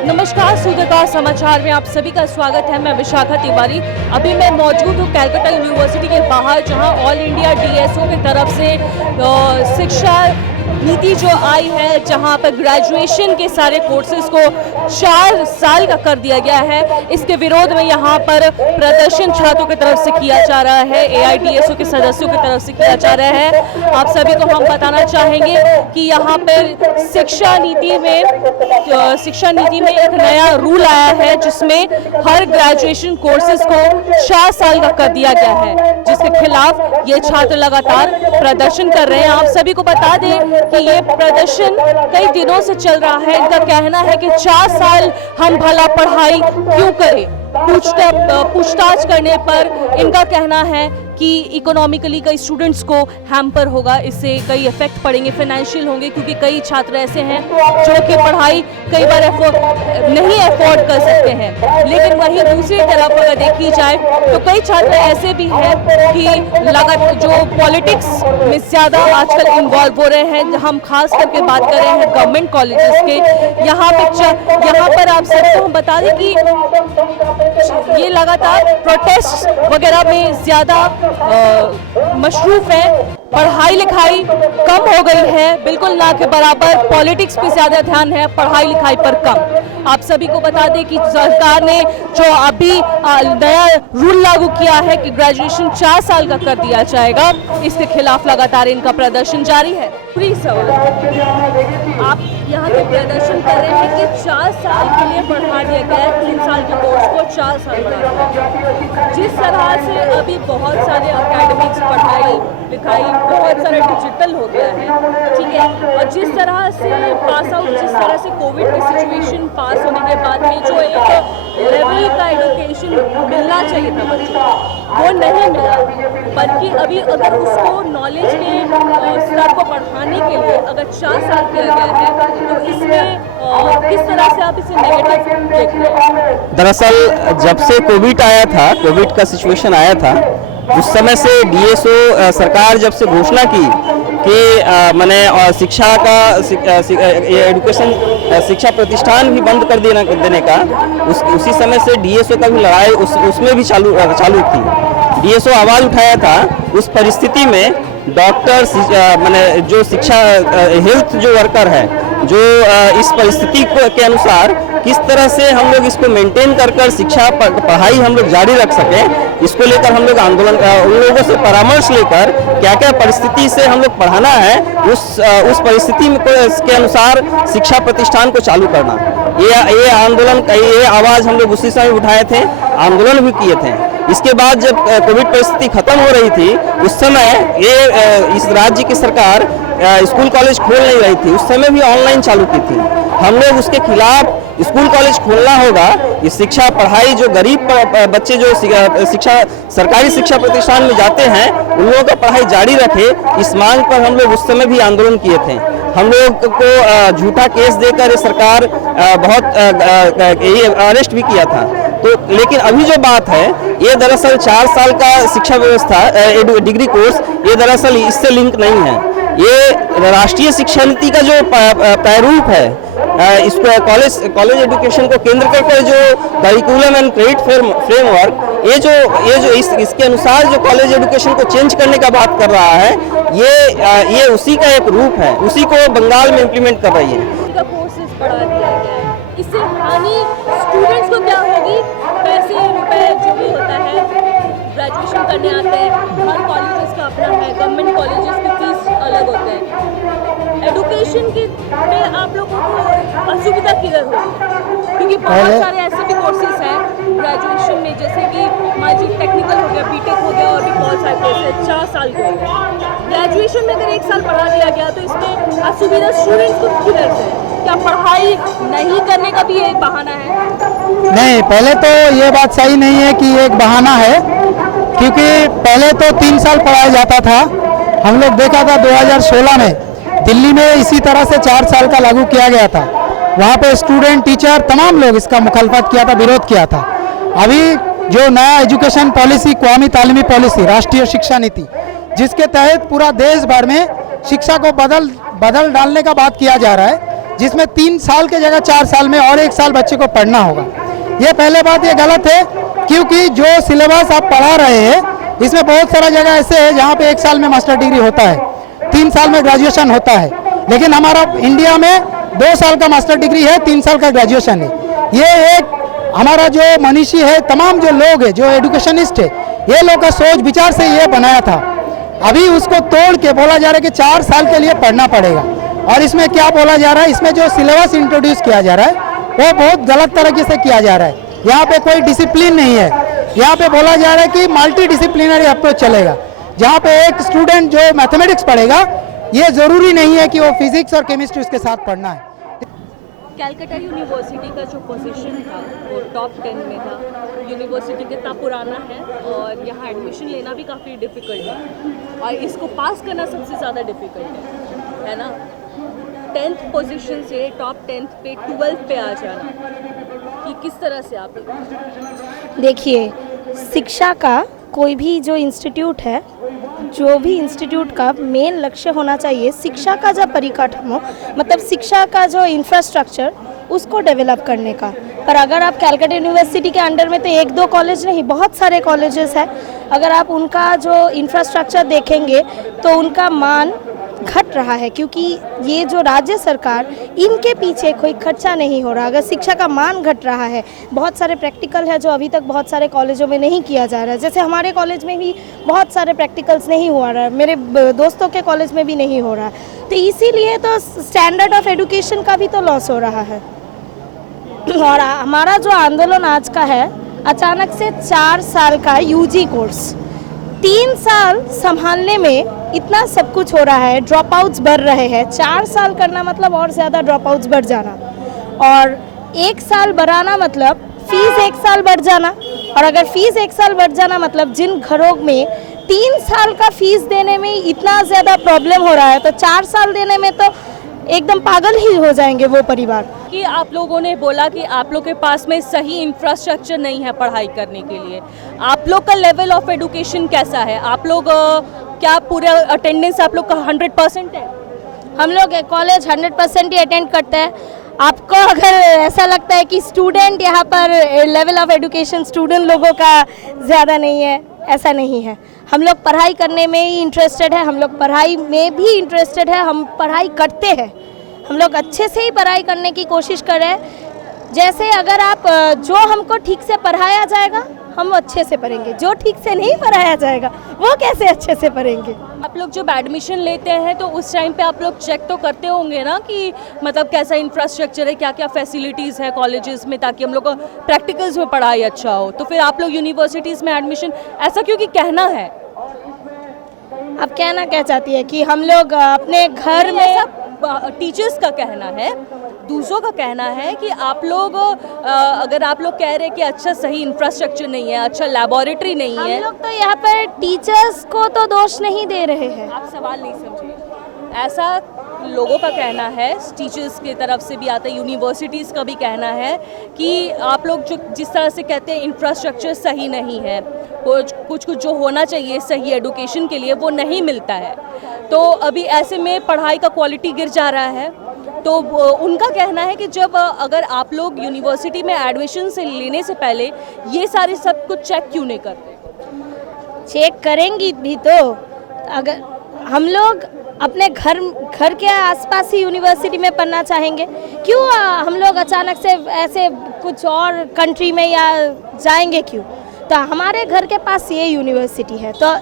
नमस्कार, सूत्रकार समाचार में आप सभी का स्वागत है। मैं विशाखा तिवारी। अभी मैं मौजूद हूँ कलकत्ता यूनिवर्सिटी के बाहर, जहां ऑल इंडिया डीएसओ की तरफ से शिक्षा नीति जो आई है, जहां पर ग्रेजुएशन के सारे कोर्सेज को 4 साल का कर दिया गया है। इसके विरोध में यहां पर प्रदर्शन छात्रों की तरफ से किया जा रहा है, एआईडीएसओ के सदस्यों की तरफ से किया जा रहा है। आप सभी को हम बताना चाहेंगे कि यहां पर शिक्षा नीति में एक नया रूल आया है, जिसमें हर ग्रेजुएशन कोर्सेज को 4 साल का कर दिया गया है, जिसके खिलाफ ये छात्र लगातार प्रदर्शन कर रहे हैं। आप सभी को बता दें कि ये प्रदर्शन कई दिनों से चल रहा है। इनका कहना है कि 4 साल हम भला पढ़ाई क्यों करें। पूछताछ करने पर इनका कहना है कि इकोनॉमिकली कई स्टूडेंट्स को हैम्पर होगा, इससे कई इफेक्ट पड़ेंगे, फाइनेंशियल होंगे, क्योंकि कई छात्र ऐसे हैं जो कि पढ़ाई कई बार नहीं अफोर्ड कर सकते हैं। लेकिन वहीं दूसरी तरफ अगर देखी जाए तो कई छात्र ऐसे भी हैं कि लगातार जो पॉलिटिक्स में ज़्यादा आजकल इन्वॉल्व हो रहे हैं। हम खास करके बात कर रहे हैं गवर्नमेंट कॉलेजेस के। यहाँ पर आप सबको हम बता दें कि ये लगातार प्रोटेस्ट वगैरह में ज़्यादा मशरूफ है। पढ़ाई लिखाई कम हो गई है, बिल्कुल ना के बराबर। पॉलिटिक्स पे ज़्यादा ध्यान है, पढ़ाई लिखाई पर कम। आप सभी को बता दें कि सरकार ने जो अभी नया रूल लागू किया है कि ग्रेजुएशन 4 साल का कर दिया जाएगा, इसके खिलाफ लगातार इनका प्रदर्शन जारी है। पूरी सवाल आप यहाँ पे प्रदर्शन कर रहे हैं कि 4 साल के लिए बढ़ा दिया गया है, 3 साल के कोर्स को 4 साल का। जिस तरह से अभी बहुत सारे एकेडमिक्स पढ़ाई लिखाई बहुत सारा डिजिटल हो गया है, ठीक है, और जिस तरह से पास आउट, जिस तरह से कोविड की सिचुएशन पास होने के बाद में जो एक लेवल का एजुकेशन मिलना चाहिए था बच्चों को, वो नहीं मिला। बल्कि अभी अगर उसको नॉलेज के स्तर को बढ़ाने के लिए अगर 4 साल किया गया है, तो इसमें किस तरह से आप इसे नेगेटिव देख रहे हैं? दरअसल जब से कोविड आया था, कोविड का सिचुएशन आया था, उस समय से डीएसओ सरकार जब से घोषणा की कि मैंने शिक्षा का एजुकेशन शिक्षा प्रतिष्ठान भी बंद कर देने का, उसी समय से डीएसओ का भी लड़ाई उसमें भी चालू थी। डीएसओ आवाज़ उठाया था। उस परिस्थिति में डॉक्टर्स मैंने जो शिक्षा हेल्थ जो वर्कर है, जो इस परिस्थिति के अनुसार किस तरह से हम लोग इसको मेंटेन कर शिक्षा पढ़ाई हम लोग जारी रख सकें, इसको लेकर हम लोग आंदोलन उन लोगों से परामर्श लेकर क्या क्या परिस्थिति से हम लोग पढ़ाना है, उस परिस्थिति में के अनुसार शिक्षा प्रतिष्ठान को चालू करना। ये आंदोलन, ये आवाज़ हम लोग उसी समय उठाए थे, आंदोलन भी किए थे। इसके बाद जब कोविड परिस्थिति खत्म हो रही थी, उस समय इस राज्य की सरकार स्कूल कॉलेज खोल नहीं रही थी, उस समय भी ऑनलाइन चालू की थी। हम लोग उसके खिलाफ स्कूल कॉलेज खोलना होगा। ये शिक्षा पढ़ाई जो गरीब बच्चे जो शिक्षा सरकारी शिक्षा प्रतिष्ठान में जाते हैं, उन लोगों का पढ़ाई जारी रखे, इस मांग पर हम लोग उस समय भी आंदोलन किए थे। हम लोग को झूठा केस देकर सरकार बहुत ये अरेस्ट भी किया था। तो लेकिन अभी जो बात है, ये दरअसल 4 साल का शिक्षा व्यवस्था डिग्री कोर्स, ये दरअसल इससे लिंक नहीं है। ये राष्ट्रीय शिक्षा नीति का जो प्रारूप है, इसको कॉलेज एजुकेशन को केंद्र करके जो करिकुलम एंड क्रेडिट फ्रेमवर्क, इसके अनुसार जो कॉलेज एजुकेशन को चेंज करने का बात कर रहा है, ये उसी का एक रूप है, उसी को बंगाल में इम्प्लीमेंट कर रही है। कोर्सेज बढ़ा दिया गया है, इससे हानि स्टूडेंट्स को क्या होगी? पैसे रुपए जो भी होता है, ग्रेजुएशन करने आते हैं, हर कॉलेजेस का अपना है, गवर्नमेंट कॉलेजेस की फीस अलग होते हैं। एजुकेशन की पे आप लोगों को असुविधा किधर होगी? क्योंकि बहुत सारे ऐसे भी कोर्सेज हैं ग्रेजुएशन में, जैसे कि मान लीजिए टेक्निकल हो गया, बीटेक हो गया, और भी बहुत सारे कोर्सेज 4 साल के हो गए। ग्रेजुएशन में अगर 1 साल बढ़ा दिया गया, तो इसमें असुविधा स्टूडेंट्स को किधर से? क्या पढ़ाई नहीं करने का भी एक बहाना है? नहीं, पहले तो ये बात सही नहीं है कि एक बहाना है, क्योंकि पहले तो 3 साल पढ़ाया जाता था। हम लोग देखा था 2016 में दिल्ली में इसी तरह से 4 साल का लागू किया गया था। वहाँ पे स्टूडेंट, टीचर, तमाम लोग इसका मुखालफत किया था, विरोध किया था। अभी जो नया एजुकेशन पॉलिसी, कौमी तालीमी पॉलिसी, राष्ट्रीय शिक्षा नीति, जिसके तहत पूरा देश भर में शिक्षा को बदल डालने का बात किया जा रहा है, जिसमें 3 साल के जगह 4 साल में और 1 साल बच्चे को पढ़ना होगा। ये पहले बात ये गलत है, क्योंकि जो सिलेबस आप पढ़ा रहे हैं इसमें बहुत सारा जगह ऐसे है जहाँ पे 1 साल में मास्टर डिग्री होता है, 3 साल में ग्रेजुएशन होता है, लेकिन हमारा इंडिया में 2 साल का मास्टर डिग्री है, 3 साल का ग्रेजुएशन है। ये एक हमारा जो मनीषी है, तमाम जो लोग हैं, जो एडुकेशनिस्ट है, ये लोग का सोच विचार से ये बनाया था। अभी उसको तोड़ के बोला जा रहा है कि 4 साल के लिए पढ़ना पड़ेगा। और इसमें क्या बोला जा रहा है, इसमें जो सिलेबस इंट्रोड्यूस किया जा रहा है वो बहुत गलत तरीके से किया जा रहा है। यहाँ पे कोई डिसिप्लिन नहीं है। यहाँ पे बोला जा रहा है कि मल्टी डिसिप्लिनरी अप्रोच चलेगा, जहाँ पे एक स्टूडेंट जो मैथमेटिक्स पढ़ेगा, ये ज़रूरी नहीं है कि वो फिजिक्स और केमिस्ट्री उसके साथ पढ़ना है। कैलकाटा यूनिवर्सिटी का जो पोजीशन था वो टॉप 10 में था। यूनिवर्सिटी कितना पुराना है और यहाँ एडमिशन लेना भी काफ़ी डिफ़िकल्ट है और इसको पास करना सबसे ज़्यादा डिफ़िकल्ट है ना। 10th पोजीशन से टॉप 10th पे 12th पे आ जाना, कि किस तरह से आप देखिए, शिक्षा का कोई भी जो इंस्टीट्यूट है, जो भी इंस्टीट्यूट का मेन लक्ष्य होना चाहिए शिक्षा का जो परिकाठामो, मतलब शिक्षा का जो इंफ्रास्ट्रक्चर उसको डेवलप करने का। पर अगर आप कैलकाटा यूनिवर्सिटी के अंडर में तो 1-2 कॉलेज नहीं, बहुत सारे कॉलेजेस हैं। अगर आप उनका जो इंफ्रास्ट्रक्चर देखेंगे तो उनका मान घट रहा है, क्योंकि ये जो राज्य सरकार, इनके पीछे कोई खर्चा नहीं हो रहा। अगर शिक्षा का मान घट रहा है, बहुत सारे प्रैक्टिकल है जो अभी तक बहुत सारे कॉलेजों में नहीं किया जा रहा है। जैसे हमारे कॉलेज में भी बहुत सारे प्रैक्टिकल्स नहीं हुआ रहा है, मेरे दोस्तों के कॉलेज में भी नहीं हो रहा है। तो इसीलिए तो स्टैंडर्ड ऑफ एजुकेशन का भी तो लॉस हो रहा है। और हमारा जो आंदोलन आज का है, अचानक से 4 साल का यूजी कोर्स 3 साल संभालने में इतना सब कुछ हो रहा है, ड्रॉप आउट्स बढ़ रहे हैं। 4 साल करना मतलब और ज़्यादा ड्रॉप आउट्स बढ़ जाना, और 1 साल बढ़ाना मतलब फीस 1 साल बढ़ जाना। और अगर फीस 1 साल बढ़ जाना मतलब जिन घरों में 3 साल का फीस देने में इतना ज़्यादा प्रॉब्लम हो रहा है, तो 4 साल देने में तो एकदम पागल ही हो जाएंगे वो परिवार। कि आप लोगों ने बोला कि आप लोग के पास में सही इंफ्रास्ट्रक्चर नहीं है पढ़ाई करने के लिए। आप लोग का लेवल ऑफ एजुकेशन कैसा है? आप लोग क्या पूरे अटेंडेंस आप लोग का 100% है? हम लोग कॉलेज 100% ही अटेंड करते हैं। आपको अगर ऐसा लगता है कि स्टूडेंट यहाँ पर लेवल ऑफ एजुकेशन स्टूडेंट लोगों का ज़्यादा नहीं है, ऐसा नहीं है। हम लोग पढ़ाई करने में ही इंटरेस्टेड है, हम लोग पढ़ाई में भी इंटरेस्टेड है, हम पढ़ाई करते हैं, हम लोग अच्छे से ही पढ़ाई करने की कोशिश कर रहे हैं। जैसे अगर आप जो हमको ठीक से पढ़ाया जाएगा हम अच्छे से पढ़ेंगे, जो ठीक से नहीं पढ़ाया जाएगा वो कैसे अच्छे से पढ़ेंगे। आप लोग जब एडमिशन लेते हैं तो उस टाइम पे आप लोग चेक तो करते होंगे ना कि मतलब कैसा इंफ्रास्ट्रक्चर है, क्या क्या फैसिलिटीज़ है कॉलेजेस में, ताकि हम लोग को प्रैक्टिकल्स में पढ़ाई अच्छा हो। तो फिर आप लोग यूनिवर्सिटीज़ में एडमिशन ऐसा क्योंकि कहना है, अब कहना क्या चाहती है कि हम लोग अपने घर में, टीचर्स का कहना है, दूसरों का कहना है कि आप लोग अगर आप लोग कह रहे हैं कि अच्छा सही इंफ्रास्ट्रक्चर नहीं है, अच्छा लैबोरेटरी नहीं है, हम लोग तो यहाँ पर टीचर्स को तो दोष नहीं दे रहे हैं। आप सवाल नहीं समझे, ऐसा लोगों का कहना है, टीचर्स की तरफ से भी आता है, यूनिवर्सिटीज़ का भी कहना है कि आप लोग जो जिस तरह से कहते हैं इंफ्रास्ट्रक्चर सही नहीं है, कुछ जो होना चाहिए सही एजुकेशन के लिए वो नहीं मिलता है। तो अभी ऐसे में पढ़ाई का क्वालिटी गिर जा रहा है। तो उनका कहना है कि जब अगर आप लोग यूनिवर्सिटी में एडमिशन से लेने से पहले ये सारे सब कुछ चेक क्यों नहीं करते? चेक करेंगी भी तो, अगर हम लोग अपने घर के आसपास ही यूनिवर्सिटी में पढ़ना चाहेंगे, क्यों हम लोग अचानक से ऐसे कुछ और कंट्री में या जाएंगे क्यों? तो हमारे घर के पास ये यूनिवर्सिटी है, तो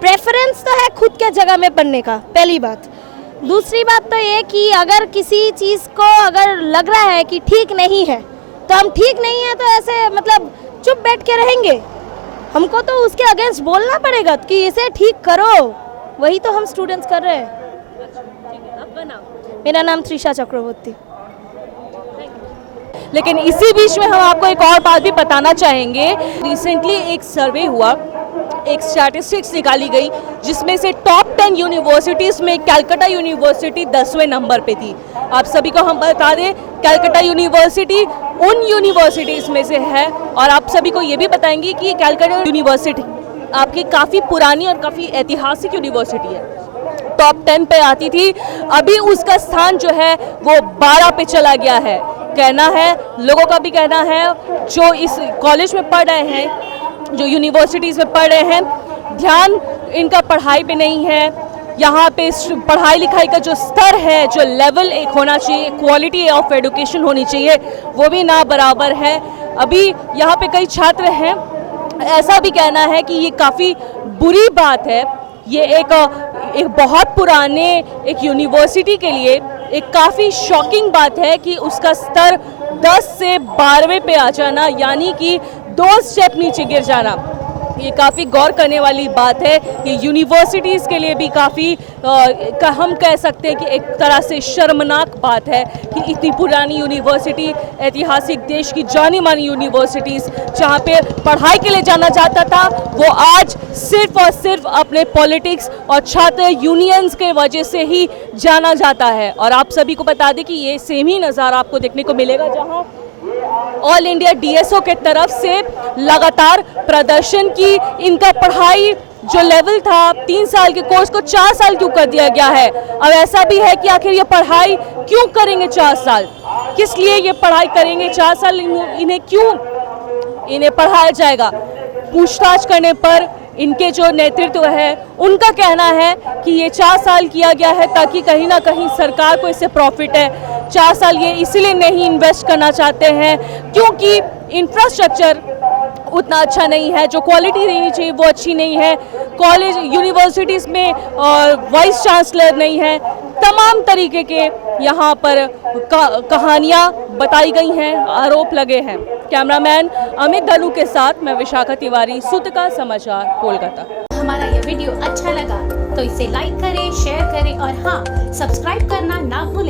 प्रेफरेंस तो है खुद के जगह में पढ़ने का, पहली बात। दूसरी बात तो ये कि अगर किसी चीज़ को अगर लग रहा है कि ठीक नहीं है तो हम ठीक नहीं है तो ऐसे मतलब चुप बैठ के रहेंगे? हमको तो उसके अगेंस्ट बोलना पड़ेगा कि इसे ठीक करो, वही तो हम स्टूडेंट्स कर रहे हैं। आपका नाम? मेरा नाम त्रिशा चक्रवर्ती। लेकिन इसी बीच में हम आपको एक और बात भी बताना चाहेंगे। रिसेंटली एक सर्वे हुआ, एक स्टैटिस्टिक्स निकाली गई जिसमें से टॉप 10 यूनिवर्सिटीज़ में कैलकाटा यूनिवर्सिटी 10वें नंबर पे थी। आप सभी को हम बता दें, कैलकाटा यूनिवर्सिटी उन यूनिवर्सिटीज़ में से है, और आप सभी को ये भी बताएंगे कि कैलकाटा यूनिवर्सिटी आपकी काफ़ी पुरानी और काफ़ी ऐतिहासिक यूनिवर्सिटी है। टॉप 10 पे आती थी, अभी उसका स्थान जो है वो 12 पे चला गया है। कहना है, लोगों का भी कहना है, जो इस कॉलेज में पढ़ रहे हैं, जो यूनिवर्सिटीज़ में पढ़ रहे हैं, ध्यान इनका पढ़ाई पे नहीं है। यहाँ पे पढ़ाई लिखाई का जो स्तर है, जो लेवल एक होना चाहिए, क्वालिटी ऑफ एजुकेशन होनी चाहिए, वो भी ना बराबर है। अभी यहाँ पे कई छात्र हैं, ऐसा भी कहना है कि ये काफ़ी बुरी बात है। ये एक बहुत पुराने एक यूनिवर्सिटी के लिए एक काफ़ी शॉकिंग बात है कि उसका स्तर 10 से 12वें पे आ जाना, यानी कि 2 स्टेप नीचे गिर जाना। ये काफ़ी गौर करने वाली बात है। ये यूनिवर्सिटीज़ के लिए भी काफ़ी हम कह सकते हैं कि एक तरह से शर्मनाक बात है कि इतनी पुरानी यूनिवर्सिटी, ऐतिहासिक देश की जानी मानी यूनिवर्सिटीज़ जहाँ पे पढ़ाई के लिए जाना जाता था, वो आज सिर्फ और सिर्फ अपने पॉलिटिक्स और छात्र यूनियंस के वजह से ही जाना जाता है। और आप सभी को बता दें कि ये सेम ही नज़ारा आपको देखने को मिलेगा, जहाँ ऑल इंडिया डीएसओ के तरफ से लगातार प्रदर्शन की, इनका पढ़ाई जो लेवल था 3 साल के कोर्स को 4 साल क्यों कर दिया गया है। अब ऐसा भी है कि आखिर ये पढ़ाई क्यों करेंगे 4 साल, किस लिए ये पढ़ाई करेंगे 4 साल, इन्हें क्यों इन्हें पढ़ाया जाएगा। पूछताछ करने पर इनके जो नेतृत्व है, उनका कहना है कि ये 4 साल किया गया है ताकि कहीं ना कहीं सरकार को इससे प्रॉफिट है। 4 साल ये इसलिए नहीं इन्वेस्ट करना चाहते हैं क्योंकि इंफ्रास्ट्रक्चर उतना अच्छा नहीं है, जो क्वालिटी रहनी चाहिए वो अच्छी नहीं है, कॉलेज यूनिवर्सिटीज़ में वाइस चांसलर नहीं है। तमाम तरीके के यहाँ पर कहानियाँ बताई गई हैं, आरोप लगे हैं। कैमरामैन अमित दलू के साथ मैं विशाखा तिवारी, सूतका समाचार, कोलकाता। हमारा ये वीडियो अच्छा लगा तो इसे लाइक करें, शेयर करें और हाँ, सब्सक्राइब करना ना भूलें।